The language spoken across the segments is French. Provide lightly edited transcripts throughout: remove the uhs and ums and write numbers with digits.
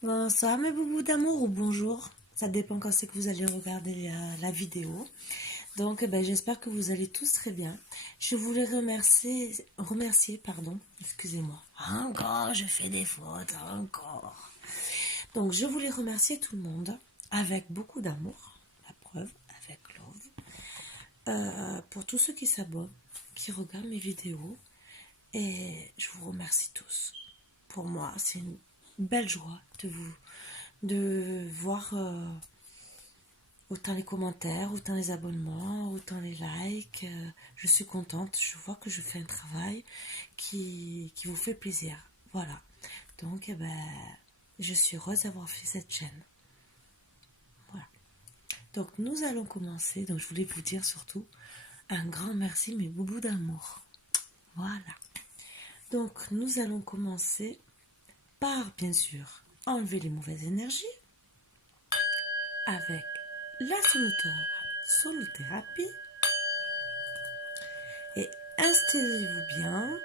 Bonsoir mes boubous d'amour ou bonjour, ça dépend quand c'est que vous allez regarder la vidéo. Donc j'espère que vous allez tous très bien. Je voulais remercier, pardon, excusez-moi. Encore, je fais des fautes, encore. Donc je voulais remercier tout le monde avec beaucoup d'amour, la preuve, avec love, pour tous ceux qui s'abonnent, qui regardent mes vidéos. Et je vous remercie tous. Pour moi, c'est une belle joie de voir autant les commentaires, autant les abonnements, autant les likes. Je suis contente, je vois que je fais un travail qui vous fait plaisir. Voilà. Donc, je suis heureuse d'avoir fait cette chaîne. Voilà. Donc, nous allons commencer. Donc, je voulais vous dire surtout un grand merci, mes boubous d'amour. Voilà. Donc, nous allons commencer par, bien sûr, enlever les mauvaises énergies avec la solothérapie. Et installez-vous bien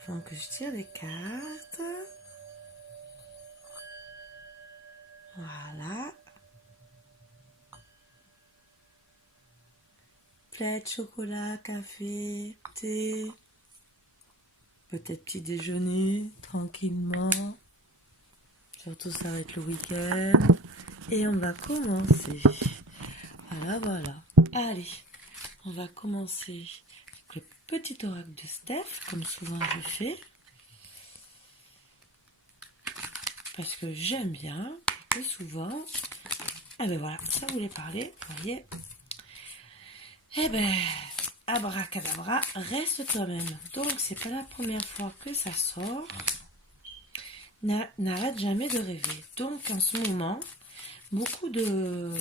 avant que je tire les cartes. Voilà. Plaid, chocolat, café, thé. Peut-être petit déjeuner, tranquillement. Surtout ça va être le week-end. Et on va commencer. Voilà, voilà. Allez, on va commencer avec le petit oracle de Steph, comme souvent je fais. Parce que j'aime bien, et souvent. Ah ben voilà, ça voulait parler, vous voyez. Eh ben, abracadabra, reste toi-même. Donc, c'est pas la première fois que ça sort. N'arrête jamais de rêver. Donc, en ce moment, beaucoup de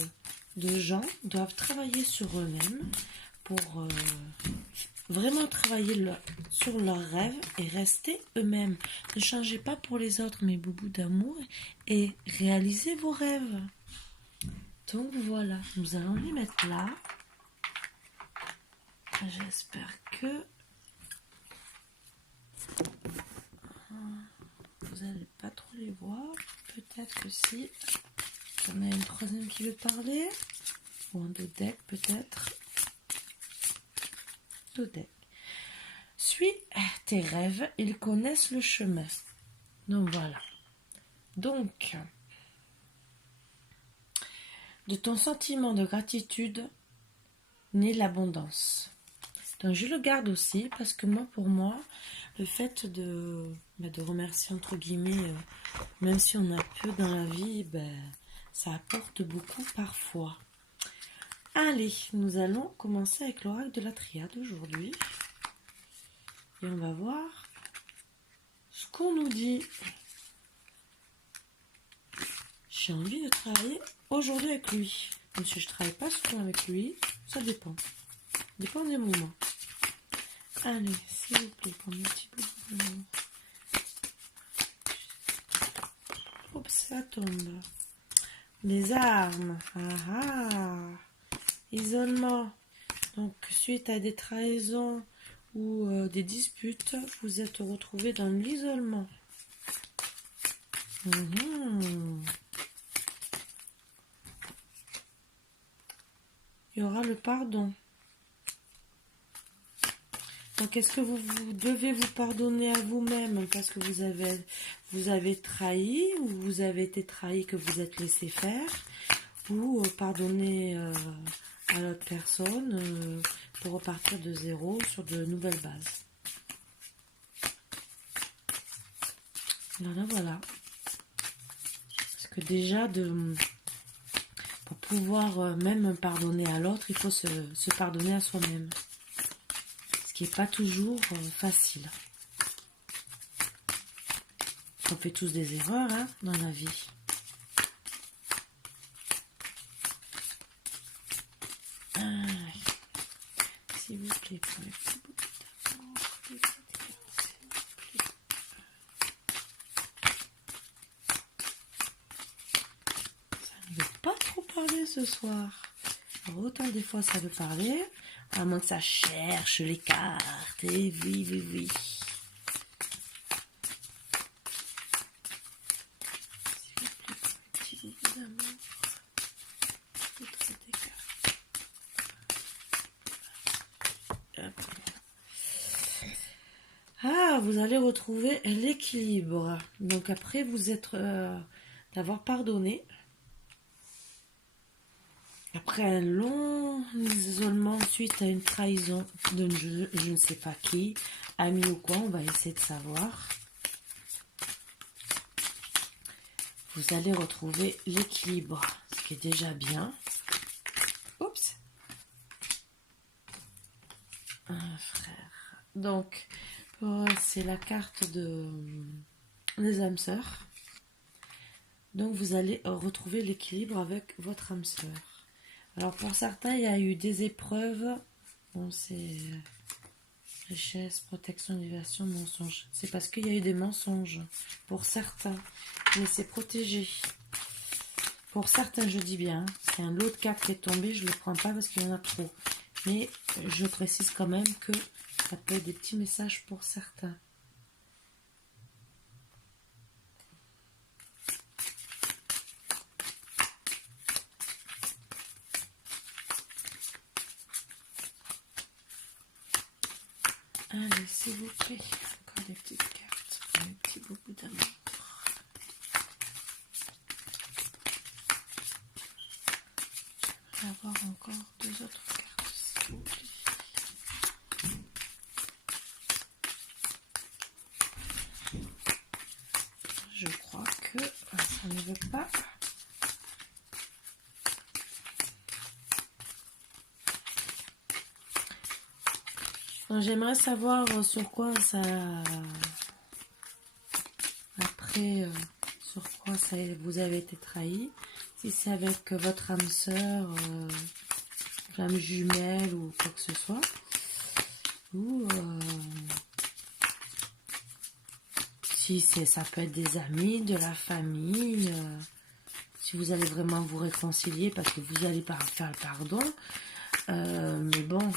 gens doivent travailler sur eux-mêmes pour vraiment travailler sur leurs rêves et rester eux-mêmes. Ne changez pas pour les autres, mes boubous d'amour, et réalisez vos rêves. Donc, voilà, nous allons les mettre là. J'espère que vous n'allez pas trop les voir. Peut-être que si. Il y en a une troisième qui veut parler. Ou un deux decks peut-être. Deux decks. Suis tes rêves, ils connaissent le chemin. Donc voilà. Donc, de ton sentiment de gratitude naît l'abondance. Donc je le garde aussi parce que pour moi, le fait de remercier entre guillemets, même si on a peu dans la vie, ça apporte beaucoup parfois. Allez, nous allons commencer avec l'oracle de la triade aujourd'hui. Et on va voir ce qu'on nous dit. J'ai envie de travailler aujourd'hui avec lui. Même si je ne travaille pas souvent avec lui, ça dépend. Dépend des moments. Allez, s'il vous plaît, pour mes petits bouts. Oups, ça tombe. Les armes. Ah ah. Isolement. Donc, suite à des trahisons ou des disputes, vous êtes retrouvés dans l'isolement. Il y aura le pardon. Donc, est-ce que vous devez vous pardonner à vous-même parce que vous avez trahi ou vous avez été trahi que vous êtes laissé faire, ou pardonner à l'autre personne pour repartir de zéro sur de nouvelles bases. Voilà, voilà. Parce que déjà, pour pouvoir même pardonner à l'autre, il faut se pardonner à soi-même. Ce qui n'est pas toujours facile. On fait tous des erreurs dans la vie. S'il vous plaît, pour les petits bouts d'amour, s'il vous plaît. Ça ne veut pas trop parler ce soir. Alors, autant des fois ça veut parler, à moins que ça cherche les cartes. Et oui, oui, oui. là, vous allez retrouver l'équilibre. Donc après vous êtes d'avoir pardonné. Après un long isolement suite à une trahison de je ne sais pas qui, ami ou quoi, on va essayer de savoir. Vous allez retrouver l'équilibre, ce qui est déjà bien. Oups. Un frère. Donc, c'est la carte des âmes sœurs. Donc, vous allez retrouver l'équilibre avec votre âme sœur. Alors, pour certains, il y a eu des épreuves. Bon, c'est richesse, protection, élévation, mensonge. C'est parce qu'il y a eu des mensonges pour certains. Mais c'est protégé. Pour certains, je dis bien, c'est un lot de cartes qui est tombé, je ne le prends pas parce qu'il y en a trop. Mais je précise quand même que ça peut être des petits messages pour certains. Allez, s'il vous plaît, encore des petites cartes pour un petit bout d'amour. Je vais avoir encore 2 autres cartes, s'il vous plaît. Je crois que ça ne veut pas. J'aimerais savoir sur quoi ça... Après, sur quoi ça, vous avez été trahi. Si c'est avec votre âme sœur, flamme jumelle ou quoi que ce soit. Ou si ça peut être des amis, de la famille. Si vous allez vraiment vous réconcilier parce que vous allez pas faire le pardon. Mais bon...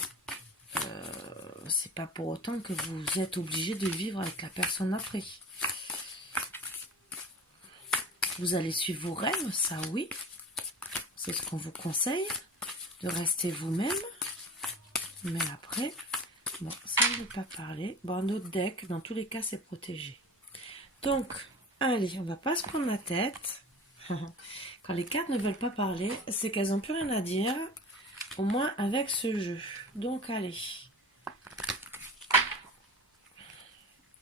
c'est pas pour autant que vous êtes obligé de vivre avec la personne après. Vous allez suivre vos rêves, ça oui. C'est ce qu'on vous conseille, de rester vous-même. Mais après, bon, ça ne veut pas parler. Bon, notre deck, dans tous les cas, c'est protégé. Donc, allez, on va pas se prendre la tête. Quand les cartes ne veulent pas parler, c'est qu'elles n'ont plus rien à dire. Au moins avec ce jeu. Donc, allez.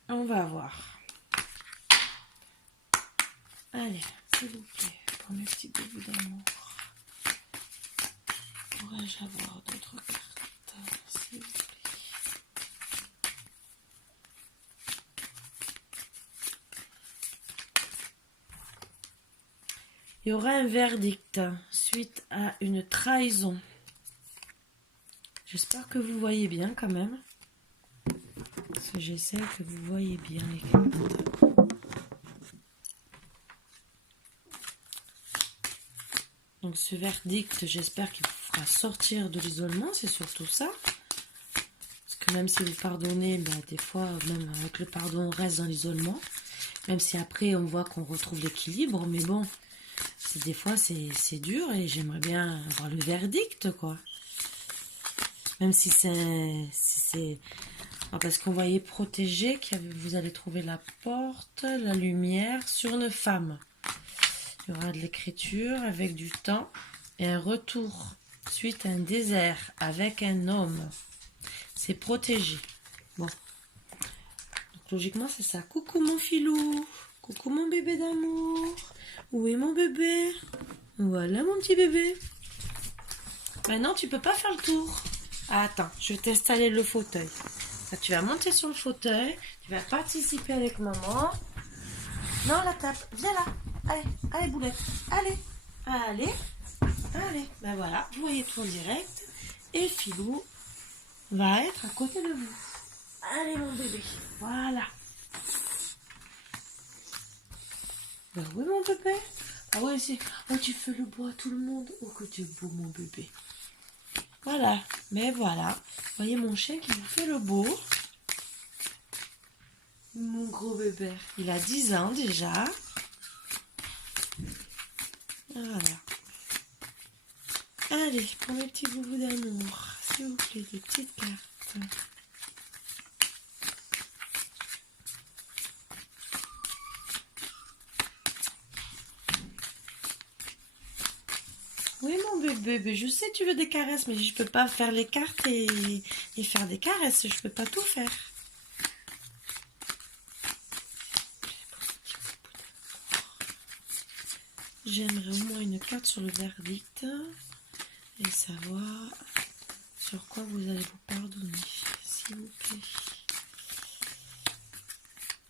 On va voir. Allez, s'il vous plaît, pour mes petits débuts d'amour. Pourrais-je avoir d'autres cartes, s'il vous plaît? Il y aura un verdict suite à une trahison. J'espère que vous voyez bien quand même. Parce que j'essaie que vous voyez bien les cartes. Donc ce verdict, j'espère qu'il vous fera sortir de l'isolement, c'est surtout ça. Parce que même si vous pardonnez, ben, des fois, même avec le pardon, on reste dans l'isolement. Même si après, on voit qu'on retrouve l'équilibre. Mais bon, des fois, c'est dur et j'aimerais bien avoir le verdict, quoi. Même si c'est... Parce qu'on voyait protégé, vous allez trouver la porte, la lumière sur une femme. Il y aura de l'écriture avec du temps et un retour suite à un désert avec un homme. C'est protégé. Bon. Donc logiquement, c'est ça. Coucou mon filou. Coucou mon bébé d'amour. Où est mon bébé? Voilà mon petit bébé. Maintenant, tu peux pas faire le tour. Ah, attends, je vais t'installer le fauteuil. Là, tu vas monter sur le fauteuil. Tu vas participer avec maman. Non, la table. Viens là. Allez, allez, boulette. Allez, allez, allez. Ben voilà, vous voyez tout en direct. Et Filou va être à côté de vous. Allez, mon bébé. Voilà. Ben oui, mon bébé. Ah ouais, c'est... Oh, tu fais le beau à tout le monde. Oh, que tu es beau, mon bébé. Voilà. Mais voilà. Vous voyez mon chien qui vous fait le beau. Mon gros bébé. Il a 10 ans déjà. Voilà. Allez, pour mes petits boubous d'amour, s'il vous plaît, des petites cartes. bébé, je sais tu veux des caresses, mais je peux pas faire les cartes et faire des caresses, je peux pas tout faire. J'aimerais au moins une carte sur le verdict et savoir sur quoi vous allez vous pardonner, s'il vous plaît.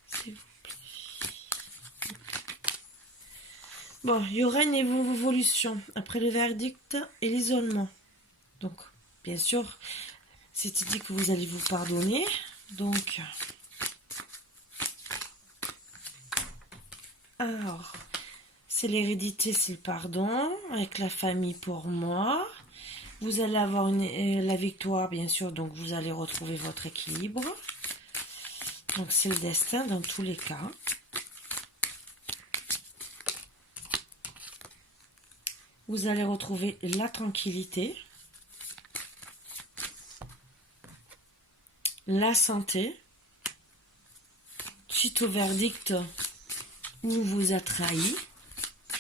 S'il vous plaît. Bon, il y aura une évolution après le verdict et l'isolement. Donc, bien sûr, c'est dit que vous allez vous pardonner. Donc, alors, c'est l'hérédité, c'est le pardon, avec la famille pour moi. Vous allez avoir la victoire, bien sûr, donc vous allez retrouver votre équilibre. Donc, c'est le destin dans tous les cas. Vous allez retrouver la tranquillité, la santé. Suite au verdict où vous a trahi.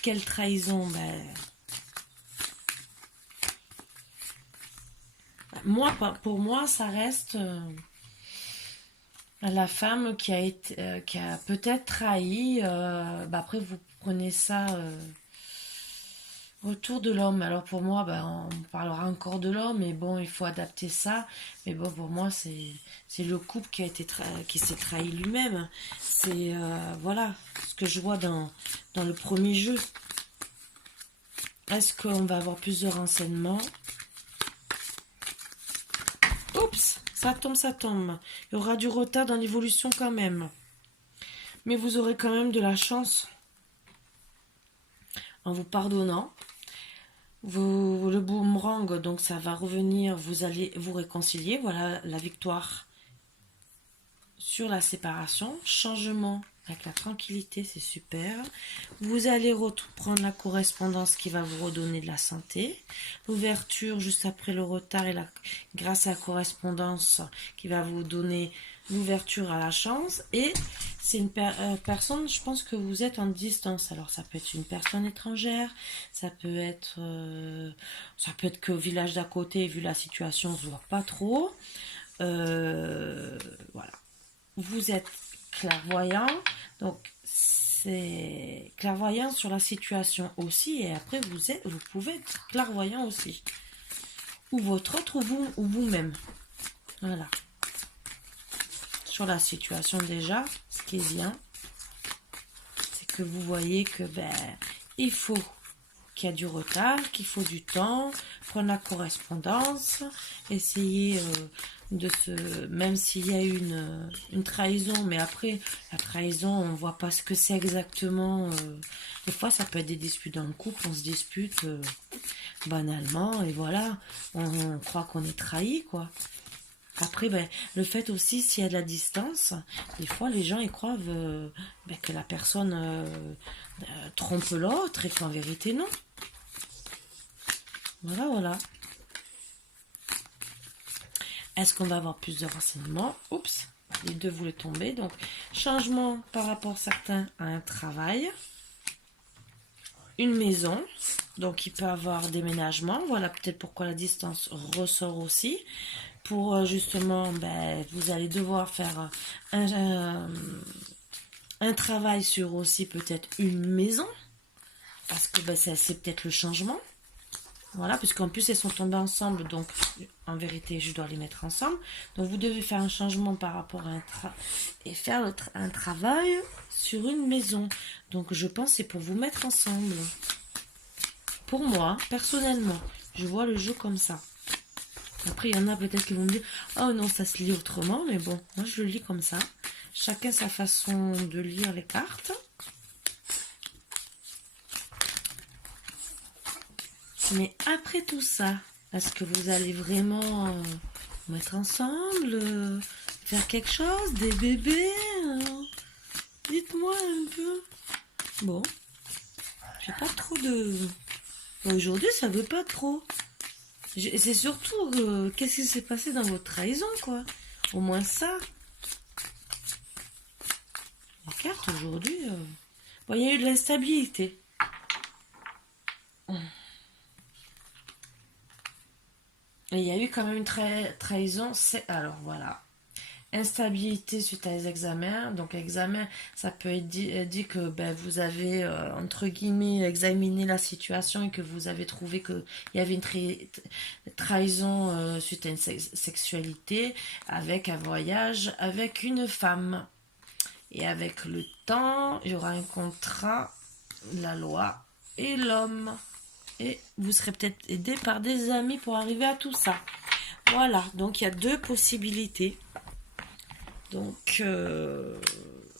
Quelle trahison? Moi, pour moi, ça reste la femme qui a peut-être trahi. Après, vous prenez ça retour de l'homme. Alors pour moi, on parlera encore de l'homme, mais bon, il faut adapter ça. Mais bon, pour moi, c'est le couple qui s'est trahi lui-même. C'est voilà ce que je vois dans le premier jeu. Est-ce qu'on va avoir plus de renseignements? Oups, ça tombe, ça tombe. Il y aura du retard dans l'évolution quand même. Mais vous aurez quand même de la chance en vous pardonnant. Le boomerang, donc ça va revenir, vous allez vous réconcilier. Voilà la victoire sur la séparation. Changement avec la tranquillité, c'est super. Vous allez reprendre la correspondance qui va vous redonner de la santé. L'ouverture juste après le retard et grâce à la correspondance qui va vous donner l'ouverture à la chance. Et c'est une personne, je pense que vous êtes en distance. Alors ça peut être une personne étrangère, ça peut être que au village d'à côté, vu la situation, on ne se voit pas trop. Voilà. Vous êtes clairvoyant, donc c'est clairvoyant sur la situation aussi, et après vous pouvez être clairvoyant aussi, ou votre autre ou vous-même. Voilà. Sur la situation déjà, ce qui est bien, c'est que vous voyez que il faut qu'il y a du retard, qu'il faut du temps, prendre la correspondance, essayer même s'il y a une trahison, mais après, la trahison, on ne voit pas ce que c'est exactement. Des fois, ça peut être des disputes dans le couple, on se dispute banalement, et voilà, on croit qu'on est trahi, quoi. Après, le fait aussi, s'il y a de la distance, des fois, les gens, ils croient que la personne trompe l'autre, et qu'en vérité, non. Voilà, voilà. Est-ce qu'on va avoir plus de renseignements? Oups, les deux voulaient tomber. Donc, changement par rapport certains à un travail. Une maison. Donc, il peut avoir déménagement. Voilà peut-être pourquoi la distance ressort aussi. Pour justement, vous allez devoir faire un travail sur aussi peut-être une maison. Parce que c'est peut-être le changement. Voilà, puisqu'en plus elles sont tombées ensemble, donc en vérité je dois les mettre ensemble. Donc vous devez faire un changement par rapport à faire un travail sur une maison. Donc je pense que c'est pour vous mettre ensemble. Pour moi, personnellement, je vois le jeu comme ça. Après il y en a peut-être qui vont me dire oh non ça se lit autrement, mais bon, moi je le lis comme ça. Chacun sa façon de lire les cartes. Mais après tout ça, est-ce que vous allez vraiment vous mettre ensemble, faire quelque chose, des bébés dites-moi un peu. Bon, j'ai pas trop de... Aujourd'hui, ça veut pas trop. C'est surtout qu'est-ce qui s'est passé dans votre trahison, quoi. Au moins ça. La carte aujourd'hui, il y a eu de l'instabilité. ben, il y a eu quand même une trahison. Alors voilà. Instabilité suite à les examens. Donc examen, ça peut être dit que ben, vous avez, entre guillemets, examiné la situation et que vous avez trouvé qu'il y avait une trahison suite à une sexualité, avec un voyage, avec une femme. Et avec le temps, il y aura un contrat, la loi et l'homme. Et vous serez peut-être aidé par des amis pour arriver à tout ça. Voilà, donc il y a deux possibilités. Donc,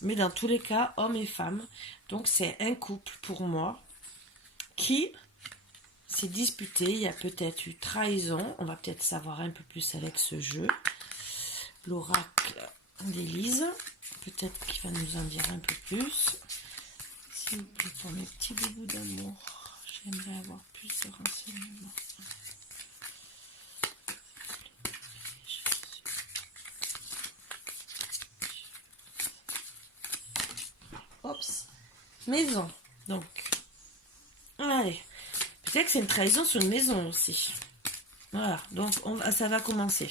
mais dans tous les cas, hommes et femmes. Donc c'est un couple pour moi qui s'est disputé. Il y a peut-être eu trahison. On va peut-être savoir un peu plus avec ce jeu. L'oracle d'Élise. Peut-être qu'il va nous en dire un peu plus. S'il vous plaît, pour mes petits boubous d'amour, j'aimerais avoir plus de renseignements. Oups. Maison. Donc, allez. Peut-être que c'est une trahison sur une maison aussi. Voilà. Donc, ça va commencer.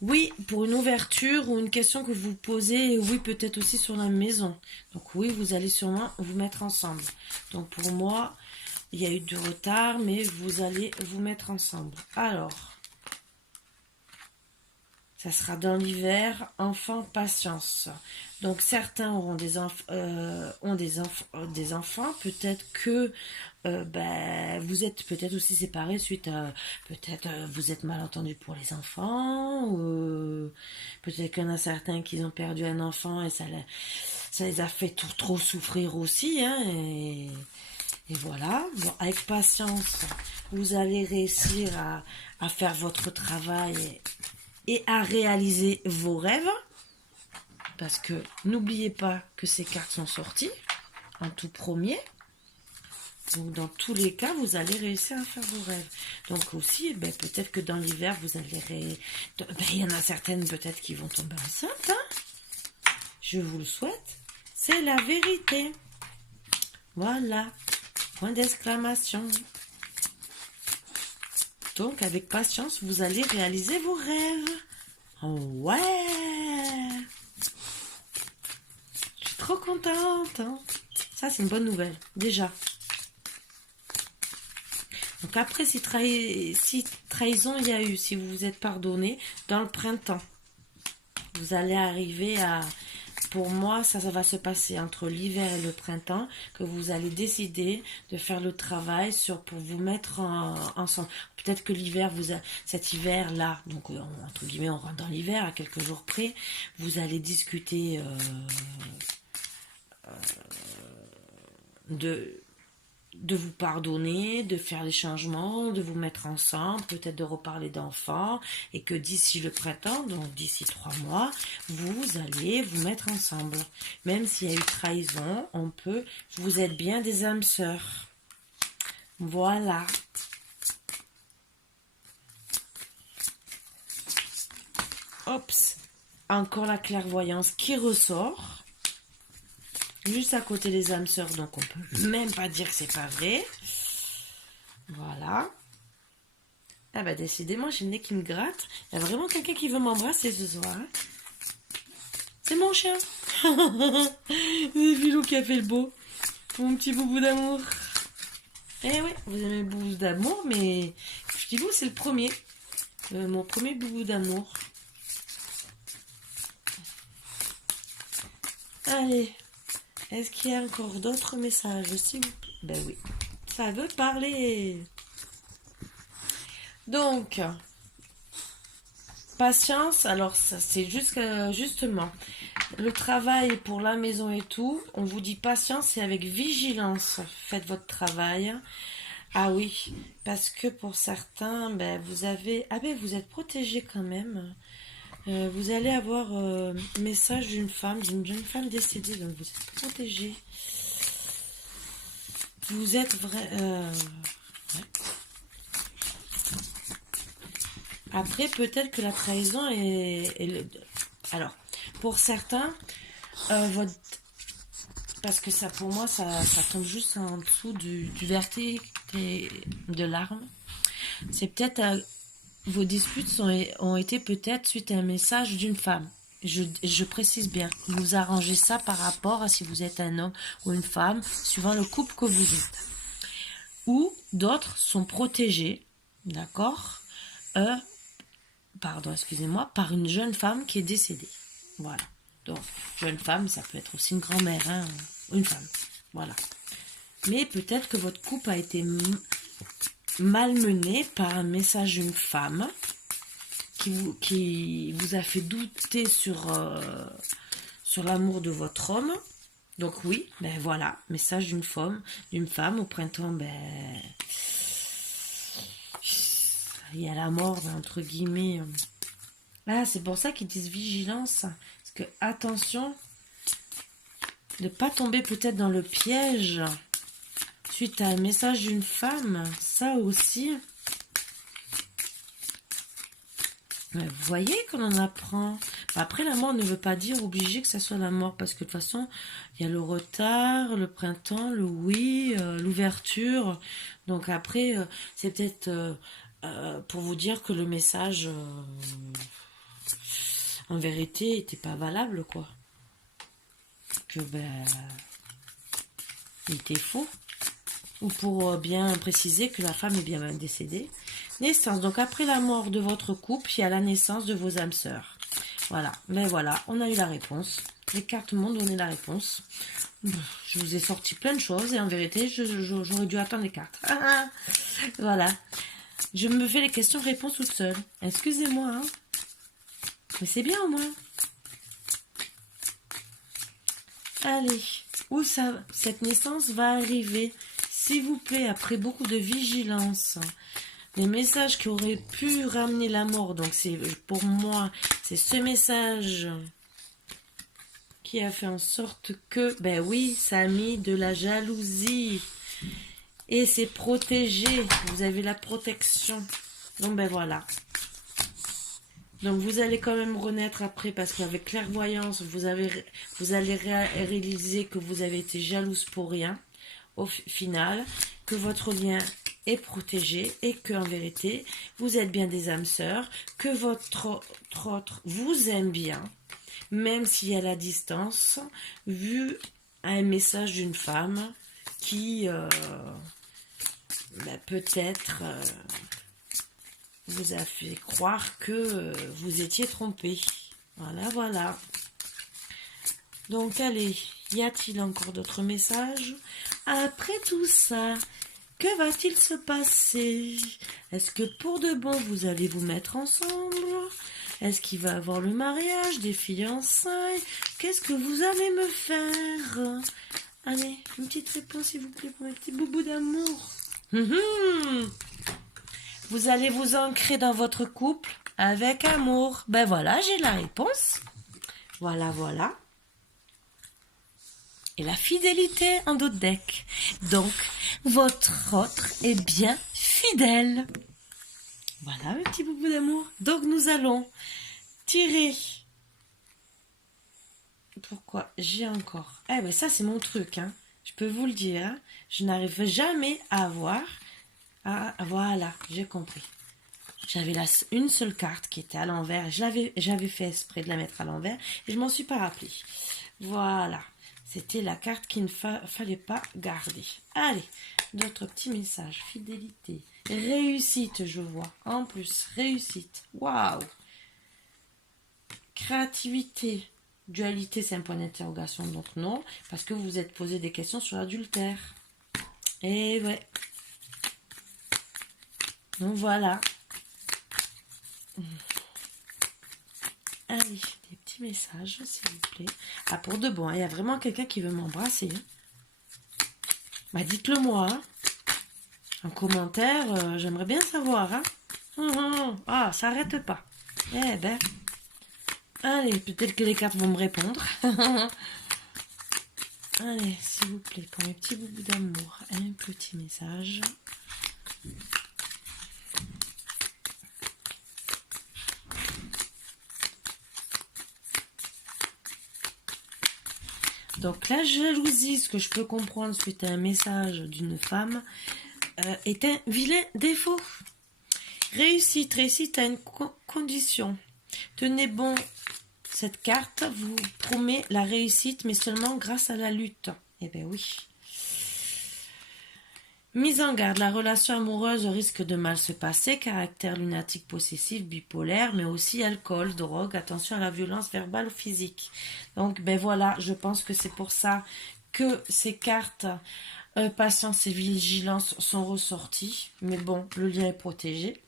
Oui, pour une ouverture ou une question que vous posez, oui, peut-être aussi sur la maison. Donc oui, vous allez sûrement vous mettre ensemble. Donc pour moi, il y a eu du retard, mais vous allez vous mettre ensemble. Alors, ça sera dans l'hiver, enfant, patience. Donc certains auront des enfants. Peut-être que ben, vous êtes peut-être aussi séparés suite à peut-être vous êtes mal entendu pour les enfants. Peut-être qu'il y en a certains qui ont perdu un enfant et ça les a fait trop souffrir aussi. Hein, et voilà. Bon, avec patience, vous allez réussir à faire votre travail et à réaliser vos rêves. Parce que n'oubliez pas que ces cartes sont sorties en tout premier. Donc dans tous les cas, vous allez réussir à faire vos rêves. Donc aussi, ben, peut-être que dans l'hiver, vous allez... Ben, il y en a certaines peut-être qui vont tomber enceintes. Hein, je vous le souhaite. C'est la vérité. Voilà. Point d'exclamation. Donc avec patience, vous allez réaliser vos rêves. Oh, ouais. Je suis trop contente. Hein. Ça, c'est une bonne nouvelle. Déjà. Donc après, si trahison il y a eu, si vous vous êtes pardonné, dans le printemps, vous allez arriver à... Pour moi, ça va se passer entre l'hiver et le printemps, que vous allez décider de faire le travail pour vous mettre ensemble. Peut-être que l'hiver, cet hiver-là, donc entre guillemets, on rentre dans l'hiver, à quelques jours près, vous allez discuter de vous pardonner, de faire les changements, de vous mettre ensemble, peut-être de reparler d'enfants, et que d'ici le printemps, donc d'ici 3 mois, vous allez vous mettre ensemble. Même s'il y a eu trahison, vous êtes bien des âmes sœurs. Voilà. Oups, encore la clairvoyance qui ressort. Juste à côté des âmes sœurs, donc on peut même pas dire que c'est pas vrai. Voilà. Ah bah décidément, j'ai le nez qui me gratte. Il y a vraiment quelqu'un qui veut m'embrasser ce soir. Hein. C'est mon chien. C'est Philou qui a fait le beau. Mon petit boubou d'amour. Eh oui, vous aimez le boubou d'amour, mais Philou c'est le premier. Mon premier boubou d'amour. Allez. Est-ce qu'il y a encore d'autres messages aussi? Ben oui, ça veut parler. Donc, patience, alors ça c'est justement le travail pour la maison et tout. On vous dit patience et avec vigilance, faites votre travail. Ah oui, parce que pour certains, ben vous êtes protégés quand même. Vous allez avoir un message d'une jeune femme décédée, donc vous êtes protégé. Vous êtes vrai. Ouais. Après, peut-être que la trahison alors, pour certains, parce que ça, pour moi, ça tombe juste en dessous du vertige et de larmes. c'est peut-être vos disputes ont été peut-être suite à un message d'une femme. Je précise bien, vous arrangez ça par rapport à si vous êtes un homme ou une femme, suivant le couple que vous êtes. Ou d'autres sont protégés, d'accord, pardon, excusez-moi, par une jeune femme qui est décédée. Voilà. Donc, jeune femme, ça peut être aussi une grand-mère, hein, une femme. Voilà. Mais peut-être que votre couple a été malmené par un message d'une femme qui vous a fait douter sur l'amour de votre homme. Donc oui, ben voilà, message d'une femme au printemps, ben il y a la mort, entre guillemets. Ah, c'est pour ça qu'ils disent vigilance. Parce que attention, de ne pas tomber peut-être dans le piège suite à un message d'une femme. Ça aussi. Mais vous voyez qu'on en apprend. Après, la mort ne veut pas dire obligé que ça soit la mort. Parce que de toute façon, il y a le retard, le printemps, le oui, l'ouverture. Donc après, c'est peut-être pour vous dire que le message, en vérité, n'était pas valable, quoi. Que, ben, il était faux. Ou pour bien préciser que la femme est bien décédée. Naissance. Donc après la mort de votre couple, il y a la naissance de vos âmes sœurs. Voilà. Mais voilà, on a eu la réponse. Les cartes m'ont donné la réponse. Je vous ai sorti plein de choses et en vérité, j'aurais dû attendre les cartes. Voilà. Je me fais les questions-réponses toute seule. Excusez-moi. Hein. Mais c'est bien au moins. Allez. Où cette naissance va arriver? S'il vous plaît, après beaucoup de vigilance, les messages qui auraient pu ramener la mort, donc c'est pour moi, c'est ce message qui a fait en sorte que, ben oui, ça a mis de la jalousie. Et c'est protégé, vous avez la protection. Donc ben voilà. Donc vous allez quand même renaître après parce qu'avec clairvoyance, vous allez réaliser que vous avez été jalouse pour rien. Au final, que votre lien est protégé et que en vérité, vous êtes bien des âmes sœurs, que votre autre vous aime bien, même s'il y a la distance, vu un message d'une femme qui peut-être vous a fait croire que vous étiez trompé. Voilà, voilà. Donc allez, y a-t-il encore d'autres messages? Après tout ça, que va-t-il se passer? Est-ce que pour de bon, vous allez vous mettre ensemble? Est-ce qu'il va y avoir le mariage, des fiançailles? Qu'est-ce que vous allez me faire? Allez, une petite réponse s'il vous plaît pour mes petits boubous d'amour. Vous allez vous ancrer dans votre couple avec amour. Ben voilà, j'ai la réponse. Voilà, voilà. Et la fidélité en d'autres decks. Donc, votre autre est bien fidèle. Voilà, mes petits boubous d'amour. Donc, nous allons tirer. Pourquoi j'ai encore... Eh ben, ça, c'est mon truc, hein. Je peux vous le dire. Hein. Je n'arrive jamais à avoir... Ah, voilà, j'ai compris. J'avais une seule carte qui était à l'envers. J'avais fait exprès de la mettre à l'envers. Et je m'en suis pas rappelé. Voilà. C'était la carte qu'il ne fallait pas garder. Allez, d'autres petits messages. Fidélité. Réussite, je vois. En plus, réussite. Waouh. Créativité. Dualité, c'est un point d'interrogation, donc non. Parce que vous vous êtes posé des questions sur l'adultère. Et ouais. Donc voilà. Allez, des petits messages, s'il vous plaît. Ah, pour de bon, il y a vraiment quelqu'un qui veut m'embrasser. Bah, dites-le moi. Hein. En commentaire, j'aimerais bien savoir. Hein. Ah, ça n'arrête pas. Eh ben. Allez, peut-être que les cartes vont me répondre. Allez, s'il vous plaît, pour mes petits boubous d'amour, un petit message. Donc la jalousie, ce que je peux comprendre suite à un message d'une femme, est un vilain défaut. Réussite, réussite à une condition. Tenez bon, cette carte vous promet la réussite, mais seulement grâce à la lutte. Eh bien oui. Mise en garde, la relation amoureuse risque de mal se passer, caractère lunatique possessif, bipolaire, mais aussi alcool, drogue, attention à la violence verbale ou physique. Donc ben voilà, je pense que c'est pour ça que ces cartes patience et vigilance sont ressorties. Mais bon, le lien est protégé.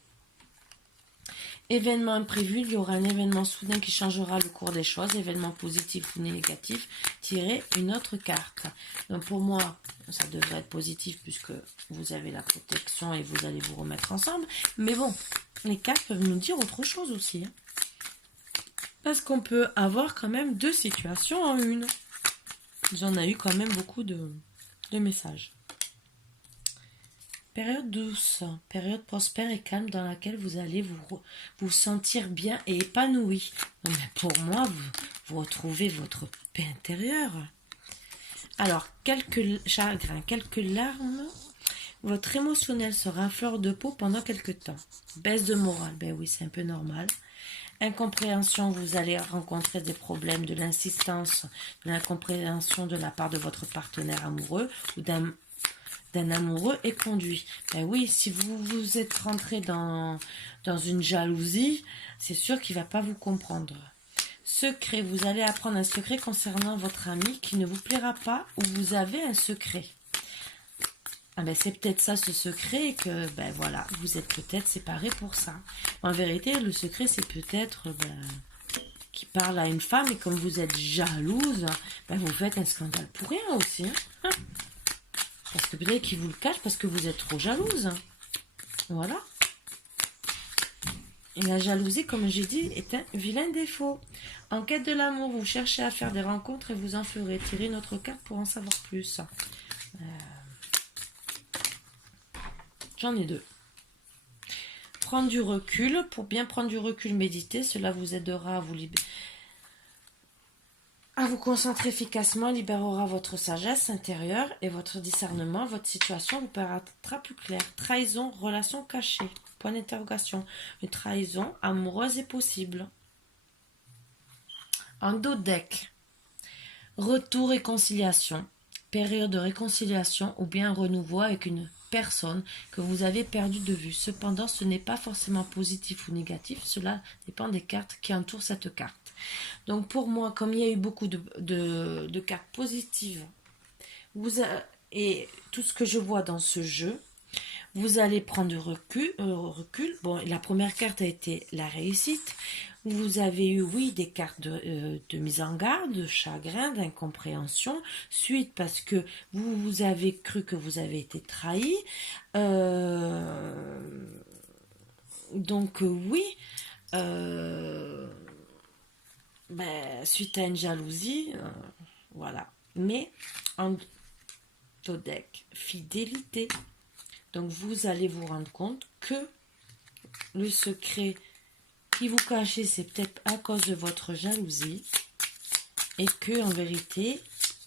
Événement imprévu, il y aura un événement soudain qui changera le cours des choses, événement positif ou négatif, tirez une autre carte. Donc pour moi, ça devrait être positif puisque vous avez la protection et vous allez vous remettre ensemble. Mais bon, les cartes peuvent nous dire autre chose aussi. Hein. Parce qu'on peut avoir quand même deux situations en une. J'en ai eu quand même beaucoup de messages. Période douce, période prospère et calme dans laquelle vous allez vous sentir bien et épanoui. Mais pour moi, vous retrouvez votre paix intérieure. Alors, quelques chagrins, quelques larmes. Votre émotionnel sera à fleur de peau pendant quelques temps. Baisse de morale, ben oui, c'est un peu normal. Incompréhension, vous allez rencontrer des problèmes de l'insistance, de l'incompréhension de la part de votre partenaire amoureux ou d'un amoureux est conduit. Ben oui, si vous êtes rentré dans une jalousie, c'est sûr qu'il ne va pas vous comprendre. Secret, vous allez apprendre un secret concernant votre ami qui ne vous plaira pas ou vous avez un secret. Ah ben c'est peut-être ça ce secret que ben voilà, vous êtes peut-être séparés pour ça. En vérité, le secret c'est peut-être qui parle à une femme et comme vous êtes jalouse, ben vous faites un scandale pour rien aussi. Hein. Parce que peut-être qu'il vous le cache parce que vous êtes trop jalouse. Voilà. Et la jalousie, comme j'ai dit, est un vilain défaut. En quête de l'amour, vous cherchez à faire des rencontres et vous en ferez. Tirez notre carte pour en savoir plus. J'en ai deux. Prendre du recul. Pour bien prendre du recul, méditer. Cela vous aidera à vous concentrer efficacement, libérera votre sagesse intérieure et votre discernement. Votre situation vous paraîtra plus claire. Trahison, relation cachée. Point d'interrogation. Une trahison amoureuse est possible. En dos de deck. Retour, réconciliation. Période de réconciliation ou bien renouveau avec une personne que vous avez perdu de vue. Cependant, ce n'est pas forcément positif ou négatif. Cela dépend des cartes qui entourent cette carte. Donc pour moi, comme il y a eu beaucoup de cartes positives, et tout ce que je vois dans ce jeu, vous allez prendre du recul. Bon, la première carte a été la réussite. Vous avez eu, oui, des cartes de mise en garde, de chagrin, d'incompréhension, suite parce que vous avez cru que vous avez été trahi. Donc oui, suite à une jalousie, voilà. Mais en deck, fidélité. Donc vous allez vous rendre compte que le secret qui vous cachez, c'est peut-être à cause de votre jalousie et que en vérité,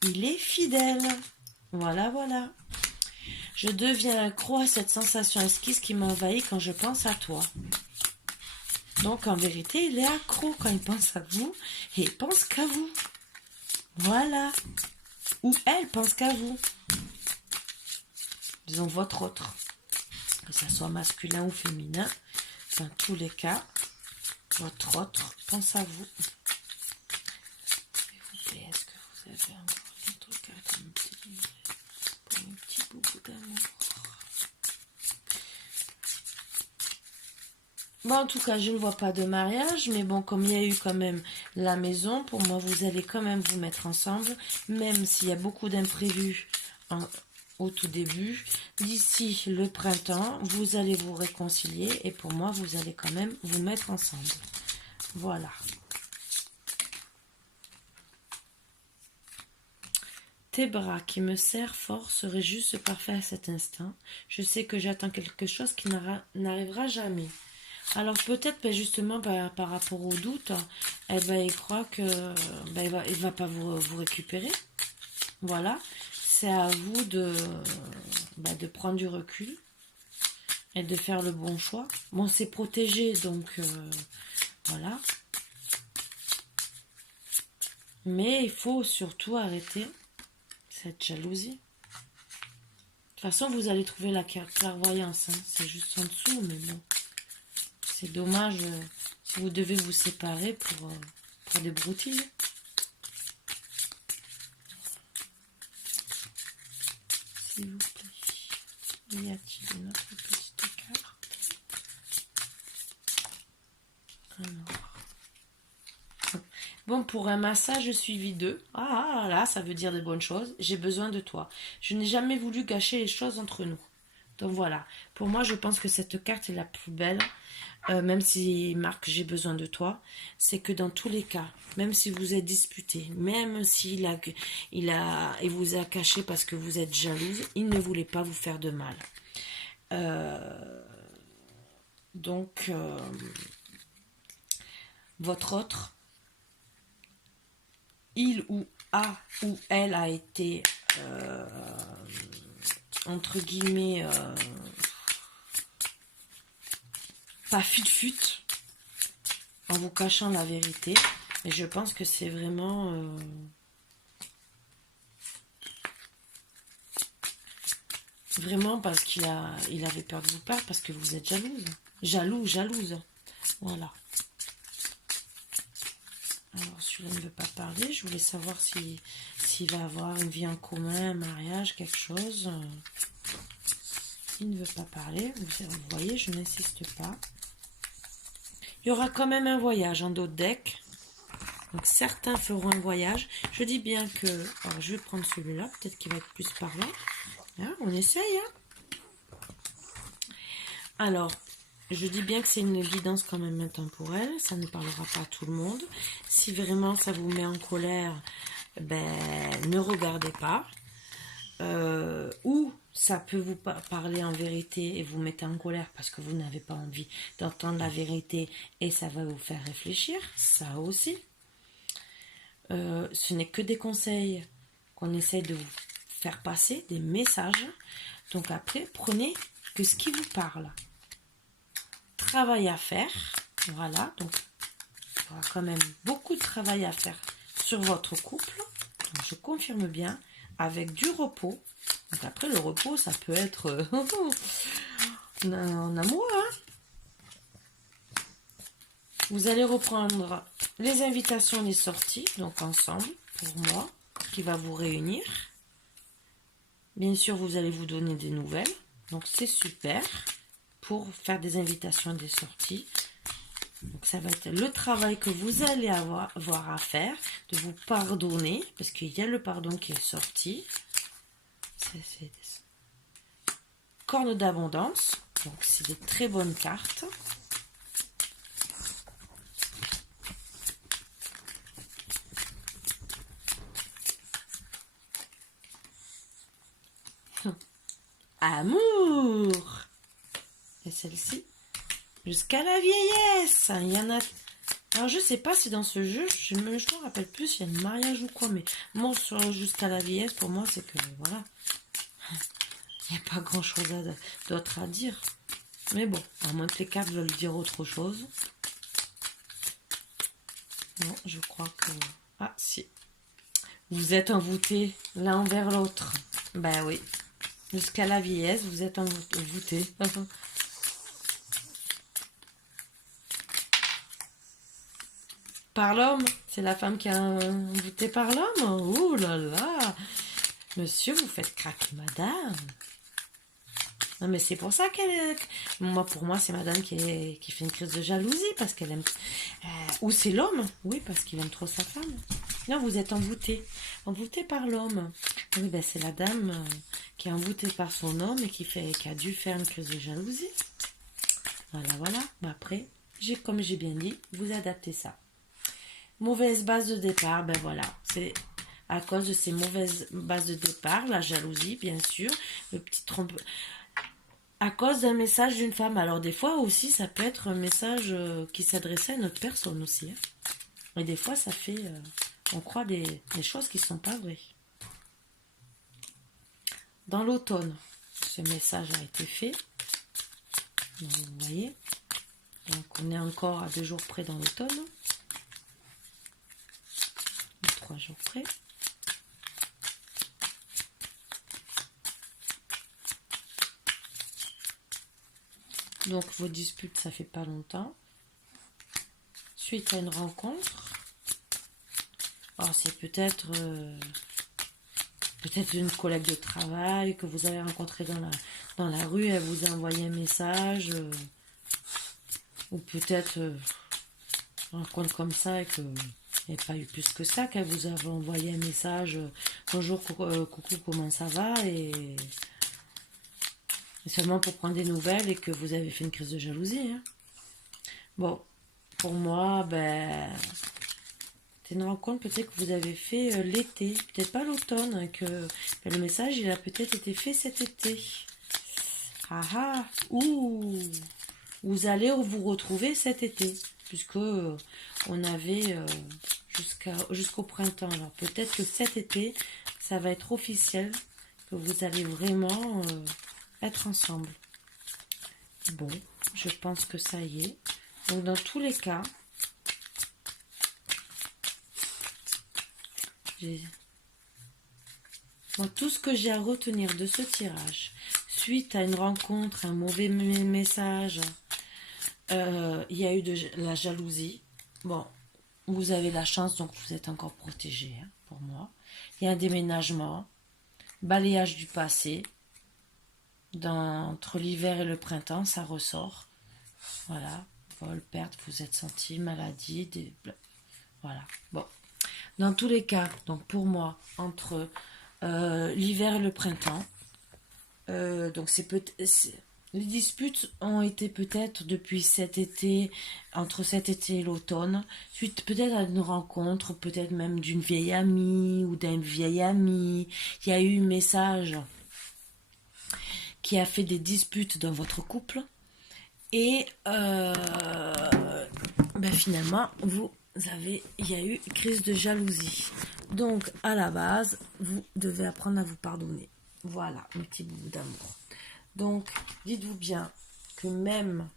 il est fidèle. Voilà, voilà. Je deviens accro à cette sensation esquisse qui m'envahit quand je pense à toi. Donc en vérité, il est accro quand il pense à vous et il pense qu'à vous. Voilà. Ou elle pense qu'à vous. Disons votre autre. Que ça soit masculin ou féminin. Dans tous les cas, votre autre pense à vous. S'il vous plaît, est-ce que vous avez encore une autre carte pour un petit bout d'amour? Bon, en tout cas, je ne vois pas de mariage, mais bon, comme il y a eu quand même la maison, pour moi, vous allez quand même vous mettre ensemble, même s'il y a beaucoup d'imprévus au tout début. D'ici le printemps, vous allez vous réconcilier et pour moi, vous allez quand même vous mettre ensemble. Voilà. Tes bras qui me serrent fort seraient juste parfaits à cet instant. Je sais que j'attends quelque chose qui n'arrivera jamais. Alors peut-être justement par rapport au doute, il croit que il va pas vous récupérer. Voilà. C'est à vous de prendre du recul et de faire le bon choix. Bon, c'est protégé, donc voilà. Mais il faut surtout arrêter cette jalousie. De toute façon, vous allez trouver la clairvoyance. Hein. C'est juste en dessous, mais bon. C'est dommage si vous devez vous séparer pour des broutilles. S'il vous plaît. Y a-t-il une autre petite carte? Alors. Bon, pour un massage suivi d'eux. Ah là, ça veut dire de bonnes choses. J'ai besoin de toi. Je n'ai jamais voulu gâcher les choses entre nous. Donc voilà. Pour moi, je pense que cette carte est la plus belle. Même si marque j'ai besoin de toi, c'est que dans tous les cas, même si vous êtes disputé, même s'il il vous a caché parce que vous êtes jalouse, il ne voulait pas vous faire de mal. Donc, votre autre, il ou elle a été, entre guillemets, pas fut en vous cachant la vérité. Et je pense que c'est vraiment... vraiment parce qu'il avait peur de vous perdre, parce que vous êtes jalouse. Jalouse. Voilà. Alors, celui-là ne veut pas parler. Je voulais savoir s'il va avoir une vie en commun, un mariage, quelque chose. Il ne veut pas parler. Vous voyez, je n'insiste pas. Il y aura quand même un voyage en d'autres decks. Donc, certains feront un voyage. Je dis bien que... Alors, je vais prendre celui-là. Peut-être qu'il va être plus parlant. Hein, on essaye. Hein. Alors... Je dis bien que c'est une guidance quand même intemporelle, ça ne parlera pas à tout le monde. Si vraiment ça vous met en colère, ben, ne regardez pas. Ou ça peut vous parler en vérité et vous mettre en colère parce que vous n'avez pas envie d'entendre la vérité et ça va vous faire réfléchir, ça aussi. Ce n'est que des conseils qu'on essaie de vous faire passer, des messages. Donc après, prenez que ce qui vous parle. Travail à faire, voilà, donc il y aura quand même beaucoup de travail à faire sur votre couple, donc je confirme bien, avec du repos. Donc après le repos ça peut être en amour, hein. Vous allez reprendre les invitations, les sorties, donc ensemble, pour moi, qui va vous réunir. Bien sûr vous allez vous donner des nouvelles, donc c'est super. Pour faire des invitations, des sorties. Donc ça va être le travail que vous allez avoir à faire, de vous pardonner, parce qu'il y a le pardon qui est sorti. C'est des cornes d'abondance, donc c'est des très bonnes cartes. Amour. Et celle-ci, jusqu'à la vieillesse. Il y en a... Alors je sais pas si dans ce jeu, je me rappelle plus, il y a un mariage ou quoi, mais moi sur jusqu'à la vieillesse, pour moi c'est que voilà, il n'y a pas grand chose d'autre à dire. Mais bon, à moins que les cartes veulent dire autre chose. Non, je crois que... Ah si, vous êtes envoûtés l'un envers l'autre. Ben oui, jusqu'à la vieillesse, vous êtes envoûtés. Par l'homme, c'est la femme qui a envoûté par l'homme. Ouh là là, monsieur, vous faites craquer madame. Non mais c'est pour ça qu'elle... Moi, pour moi, c'est madame qui fait une crise de jalousie parce qu'elle aime... ou c'est l'homme, oui, parce qu'il aime trop sa femme. Non, vous êtes envoûté. Envoûté par l'homme. Oui, ben c'est la dame qui est envoûtée par son homme et qui a dû faire une crise de jalousie. Voilà. Ben après, comme j'ai bien dit, vous adaptez ça. Mauvaise base de départ, ben voilà. C'est à cause de ces mauvaises bases de départ, la jalousie, bien sûr, le petit trompe... À cause d'un message d'une femme. Alors des fois aussi, ça peut être un message qui s'adressait à une autre personne aussi. Hein. Et des fois, ça fait... on croit des choses qui ne sont pas vraies. Dans l'automne, ce message a été fait. Donc, vous voyez. Donc on est encore à 2 jours près dans l'automne. 3 jours près. Donc vos disputes, ça fait pas longtemps. Suite à une rencontre. Alors c'est peut-être une collègue de travail que vous avez rencontrée dans la rue, elle vous a envoyé un message. Ou peut-être une rencontre comme ça et que il n'y a pas eu plus que ça, qu'elle vous a envoyé un message bonjour, coucou, comment ça va, et seulement pour prendre des nouvelles, et que vous avez fait une crise de jalousie. Hein. Bon, pour moi, ben, c'est une rencontre peut-être que vous avez fait l'été, peut-être pas l'automne, hein, que ben, le message il a peut-être été fait cet été. Ah ah, ouh, vous allez vous retrouver cet été, puisque on avait jusqu'au printemps. Alors peut-être que cet été, ça va être officiel, que vous allez vraiment être ensemble. Bon, je pense que ça y est. Donc dans tous les cas, moi, tout ce que j'ai à retenir de ce tirage, suite à une rencontre, un mauvais message, il y a eu de la jalousie. Bon, vous avez la chance, donc vous êtes encore protégé, hein, pour moi. Il y a un déménagement, balayage du passé. Entre l'hiver et le printemps, ça ressort. Voilà, vol, perte, vous êtes senti, maladie, voilà. Bon, dans tous les cas, donc pour moi, entre l'hiver et le printemps, donc les disputes ont été peut-être depuis cet été, entre cet été et l'automne, suite peut-être à une rencontre, peut-être même d'une vieille amie ou d'un vieil ami. Il y a eu un message qui a fait des disputes dans votre couple. Et ben finalement, il y a eu crise de jalousie. Donc, à la base, vous devez apprendre à vous pardonner. Voilà, un petit bout d'amour. Donc, dites-vous bien que même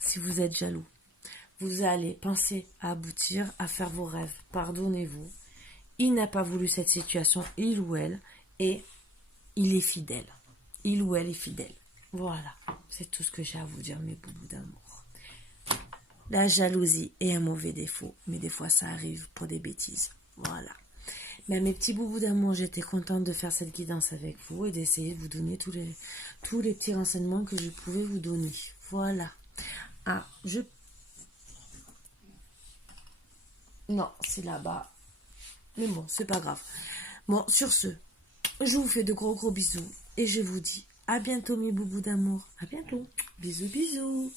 si vous êtes jaloux, vous allez penser à aboutir, à faire vos rêves. Pardonnez-vous. Il n'a pas voulu cette situation, il ou elle, et il est fidèle. Il ou elle est fidèle. Voilà, c'est tout ce que j'ai à vous dire, mes boubous d'amour. La jalousie est un mauvais défaut, mais des fois ça arrive pour des bêtises. Voilà. Mais mes petits boubous d'amour, j'étais contente de faire cette guidance avec vous et d'essayer de vous donner tous les petits renseignements que je pouvais vous donner. Voilà. Ah, Non, c'est là-bas. Mais bon, c'est pas grave. Bon, sur ce, je vous fais de gros bisous et je vous dis à bientôt mes boubous d'amour. À bientôt. Bisous, bisous.